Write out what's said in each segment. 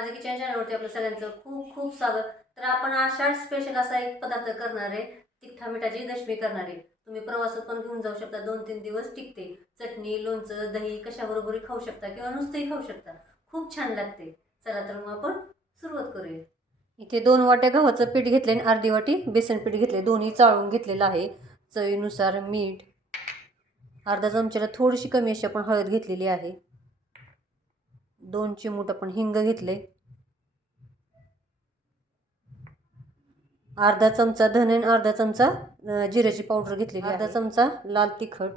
माझं किचन चॅनलवरती आपलं सगळ्यांचं खूप खूप स्वागत. तर आपण आषाढ स्पेशल असा एक पदार्थ करणार आहे तिखा मिठाची दशमी करणार आहे. तुम्ही प्रवासात पण घेऊन जाऊ शकता दोन तीन दिवस टिकते. चटणी लोणचं दही कशाबरोबरही खाऊ शकता किंवा नुसतंही खाऊ शकता. खूप छान लागते. चला तर मग आपण सुरुवात करूया. इथे दोन वाट्या गव्हाचं पीठ घेतले आणि अर्धी वाटी बेसन पीठ घेतले दोन्ही चाळून घेतलेलं आहे. चवीनुसार मीठ. अर्धा चमच्याला थोडीशी कमी अशी आपण हळद घेतलेली आहे. दोन चिमूट आपण हिंग घेतले. अर्धा चमचा धने अर्धा चमचा जिऱ्याची पावडर घेतलेली अर्धा चमचा लाल तिखट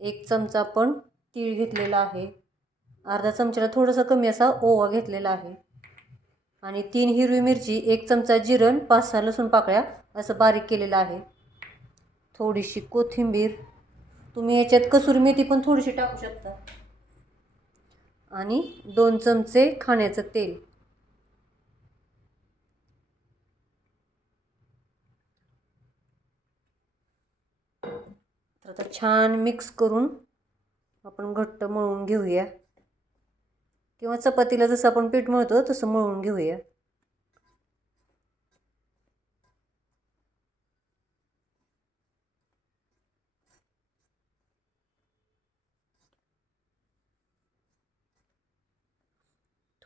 एक चमचा आपण तीळ घेतलेला आहे. अर्धा चमच्याला थोडंसं कमी असा ओवा घेतलेला आहे. आणि तीन हिरवी मिरची एक चमचा जिरण पाच सहा लसूण पाकळ्या असं बारीक केलेलं आहे. थोडीशी कोथिंबीर. तुम्ही याच्यात कसुरी मेथी पण थोडीशी टाकू शकता. आणि दोन चमचे खाण्याचं तेल. तर आता छान मिक्स करून आपण घट्ट मळून घेऊया. किंवा चपातीला जसं आपण पीठ मळतो तसं मळून घेऊया.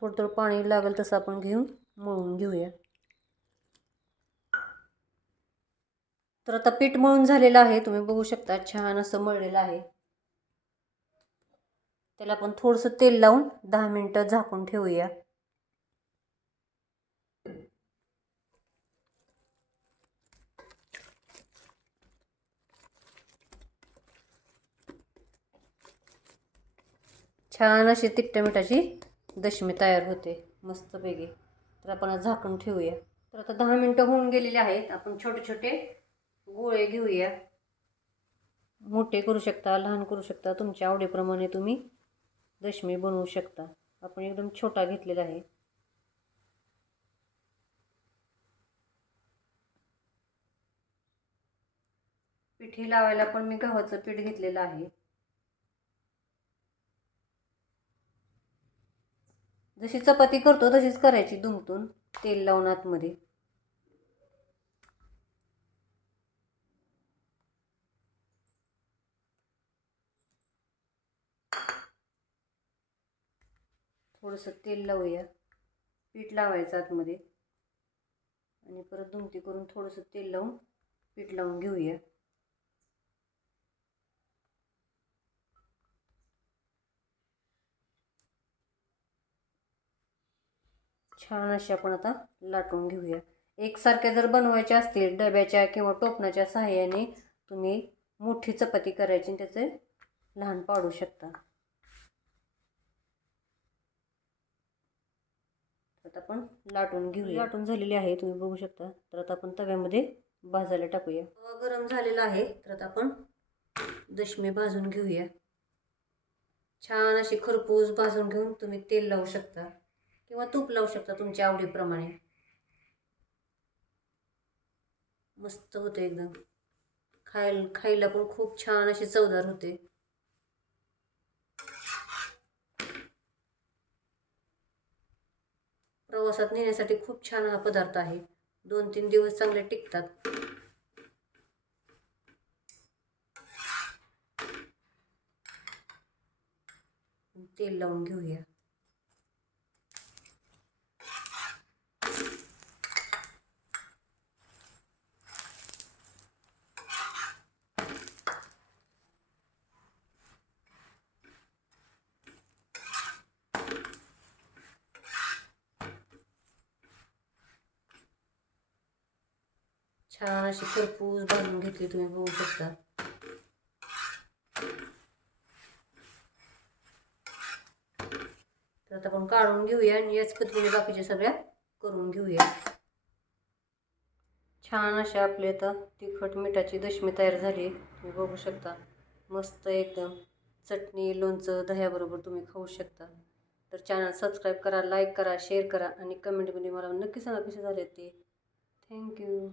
थोडं थोडं पाणी लागेल तसं आपण घेऊन मळून घेऊया. तर आता पीठ मळून झालेलं आहे. तुम्ही बघू शकता छान असं मळलेलं आहे. त्याला आपण थोडंसं तेल लावून दहा मिनटं झाकून ठेवूया. छान अशी तिखट्या मिठाची दशमी तयार होते मस्तपैकी. तर आपण आज झाकून ठेवूया. तर आता दहा मिनटं होऊन गेलेले आहेत. आपण छोटे छोटे गोळे घेऊया. मोठे करू शकता लहान करू शकता. तुमच्या आवडीप्रमाणे तुम्ही दशमी बनवू शकता. आपण एकदम छोटा घेतलेला आहे. पिठी लावायला पण मी गव्हाचं पीठ घेतलेलं आहे. जशी चपाती करतो तशीच करायची दुमतून तेल लावून आतमध्ये. थोडंसं तेल लावूया. पीठ लावायचं आतमध्ये. आणि परत दुमती करून थोडंसं तेल लावून पीठ लावून घेऊया. छान अशी आपण आता लाटून घेऊया. एकसारख्या जर बनवायच्या असतील डब्याच्या किंवा टोपणाच्या सहाय्याने तुम्ही मोठी चपाती करायची आणि त्याचे लहान पाडू शकता. आता आपण लाटून घेऊया. लाटून झालेली आहे तुम्ही बघू शकता. तर आता आपण तव्यामध्ये भाजायला टाकूया. तवा गरम झालेला आहे तर आता आपण दशमी भाजून घेऊया. छान अशी खरपूस भाजून घेऊन तुम्ही तेल लावू शकता. किंवा तूप लावू शकता तुमच्या आवडीप्रमाणे. मस्त होते एकदम. खायला खायला पण खूप छान अशी चवदार होते. प्रवासात नेण्यासाठी खूप छान हा पदार्थ आहे. दोन तीन दिवस चांगले टिकतात. तेल लावून घेऊया. छान अशी खरपूस भाजून घेतली तुम्ही बघू शकता. तर आता आपण काढून घेऊया आणि याच पद्धतीने बाकीच्या सगळ्या करून घेऊया. छान असे आपले आता तिखट मिठाची दशमी तयार झाली. तुम्ही बघू शकता. मस्त एकदम चटणी लोणचं दह्याबरोबर तुम्ही खाऊ शकता. तर चॅनल सबस्क्राईब करा लाईक करा शेअर करा आणि कमेंटमध्ये मला नक्की सांगा कसे झाले ते. थँक्यू